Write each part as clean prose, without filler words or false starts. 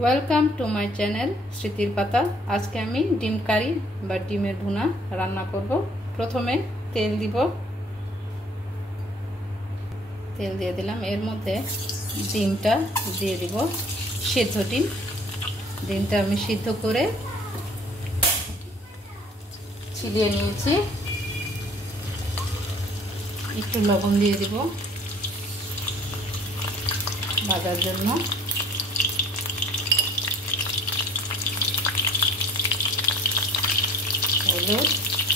Welcome to my channel স্মৃতির পাতা। আজকে আমি ডিম কারি বা ডিমের ভুনা রান্না করব। প্রথমে তেল দিব, তেল দিয়ে দিলাম। এর মধ্যে ডিমটা দিয়ে দিব, সিদ্ধ ডিম। ডিমটা আমি সিদ্ধ করে ছিলিয়ে নিয়েছি। একটু লবণ দিয়ে দিব ভাজার জন্য। হলুদ,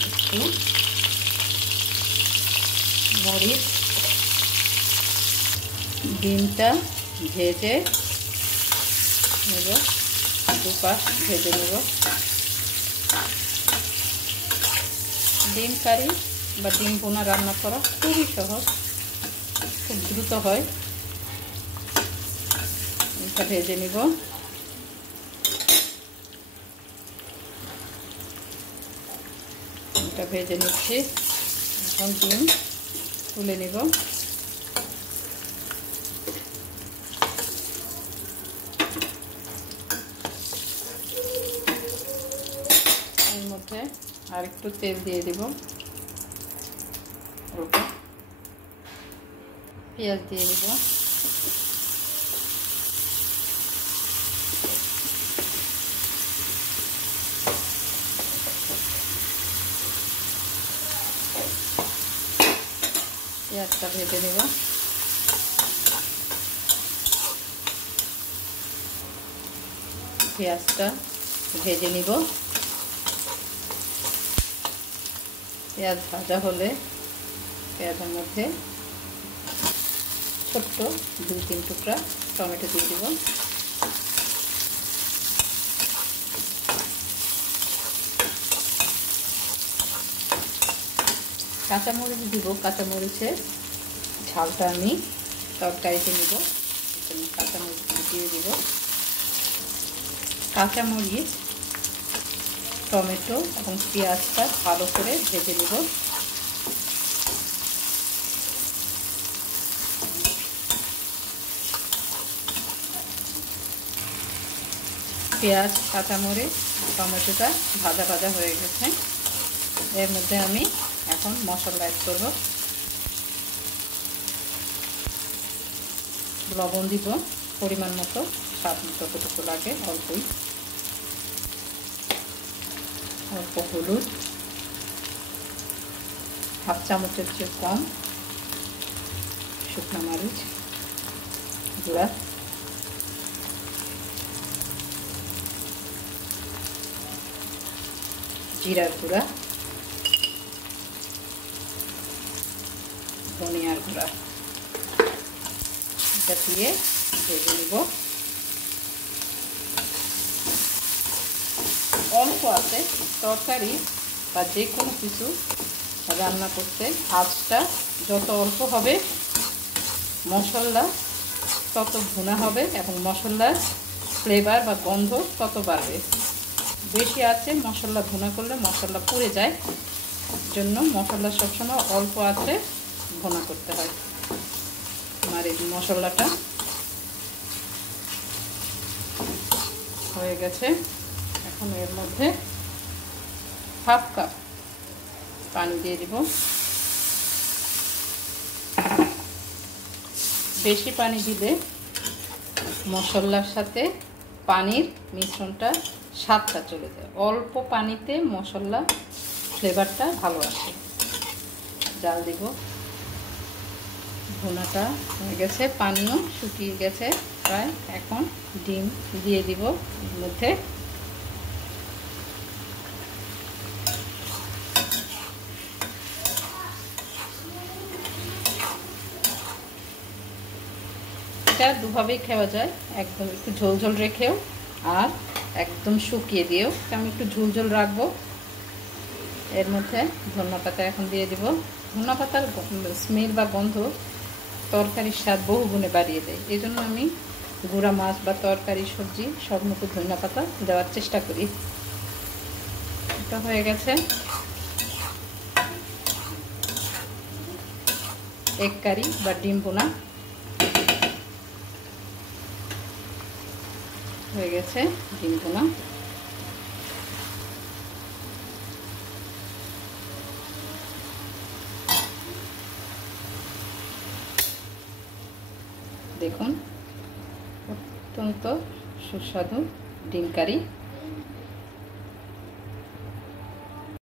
একটু মরিচ। ডিমটা ভেজে নেব, দুপাশ ভেজে নেব। ডিম কারি বা ডিম ভুনা রান্না করা খুবই সহজ, খুব দ্রুত হয়। এটা ভেজে নিব। এটা ভেজে নিচ্ছি। এখন ডিম তুলে নিব। এর মধ্যে আর একটু তেল দিয়ে দিব, পেঁয়াজ দিয়ে দিব। পেঁয়াজটা ভেজে নেব। পেঁয়াজটা ভেজে নিব। পেঁয়াজ ভাজা হলে পেঁয়াজের মধ্যে ছোট্ট 2-3 টুকরা টমেটো দিয়ে দিব। কাঁচামরিচ দিব। কাঁচামরিচের ঝালটা আমি তরকারিতে নিব, কাঁচামরিচ দিয়ে দিব। কাঁচামরিচ, টমেটো এবং পেঁয়াজটা ভালো করে ভেজে নেব। পেঁয়াজ, কাঁচামরিচ, টমেটোটা ভাজা ভাজা হয়ে গেছে। এর মধ্যে আমি এখন মশলা অ্যাড করব। লবণ দিব পরিমাণ মতো, স্বাদ মতো যতটুকু লাগে, অল্পই। অল্প হলুদ, হাফ চামচের চেয়ে কম শুকনো মরিচ গুঁড়া, জিরার গুঁড়া, ধনিয়ার গুঁড়া। এটা দিয়ে ভেজে নিব। অল্প আছে তরকারি বা যে কোনো কিছু রান্না করতে আঁচটা যত অল্প হবে মশলা তত ভুনা হবে এবং মশলার ফ্লেভার বা গন্ধ তত বাড়বে। বেশি আছে মশলা ভুনা করলে মশলা পুড়ে যায়, জন্য মশলা সবসময় অল্প আছে ভুনা করতে হয়। আমার এই মশলাটা হয়ে গেছে। এখন এর মধ্যে হাফ কাপ পানি দিয়ে দিব। বেশি পানি দিলে মশলার সাথে পানির মিশ্রণটা স্বাদটা চলে যায়। অল্প পানিতে মশলা ফ্লেভারটা ভালো আসে। জাল দিব। ভুনাটা হয়ে গেছে, পানিও শুকিয়ে গেছে প্রায়। এখন ডিম দিয়ে দিব এর মধ্যে। এটা দুভাবেই খাওয়া যায়, একদম একটু ঝোল ঝোল রেখেও আর একদম শুকিয়ে দিয়েও। আমি একটু ঝোল ঝোল রাখবো। এর মধ্যে ধনিয়া পাতা এখন দিয়ে দিব। ধনিয়া পাতার স্মেল বা গন্ধ তরকারির স্বাদ বহু গুণে বাড়িয়ে দেয়। এই জন্য আমি গুঁড়া মাছ বা তরকারি সবজি সব মতো ধনিয়া পাতা দেওয়ার চেষ্টা করি। এটা হয়ে গেছে এগ কারি বা ডিম ভুনা। হয়ে গেছে ডিম ভুনা। দেখুন অত্যন্ত সুস্বাদু ডিম কারি।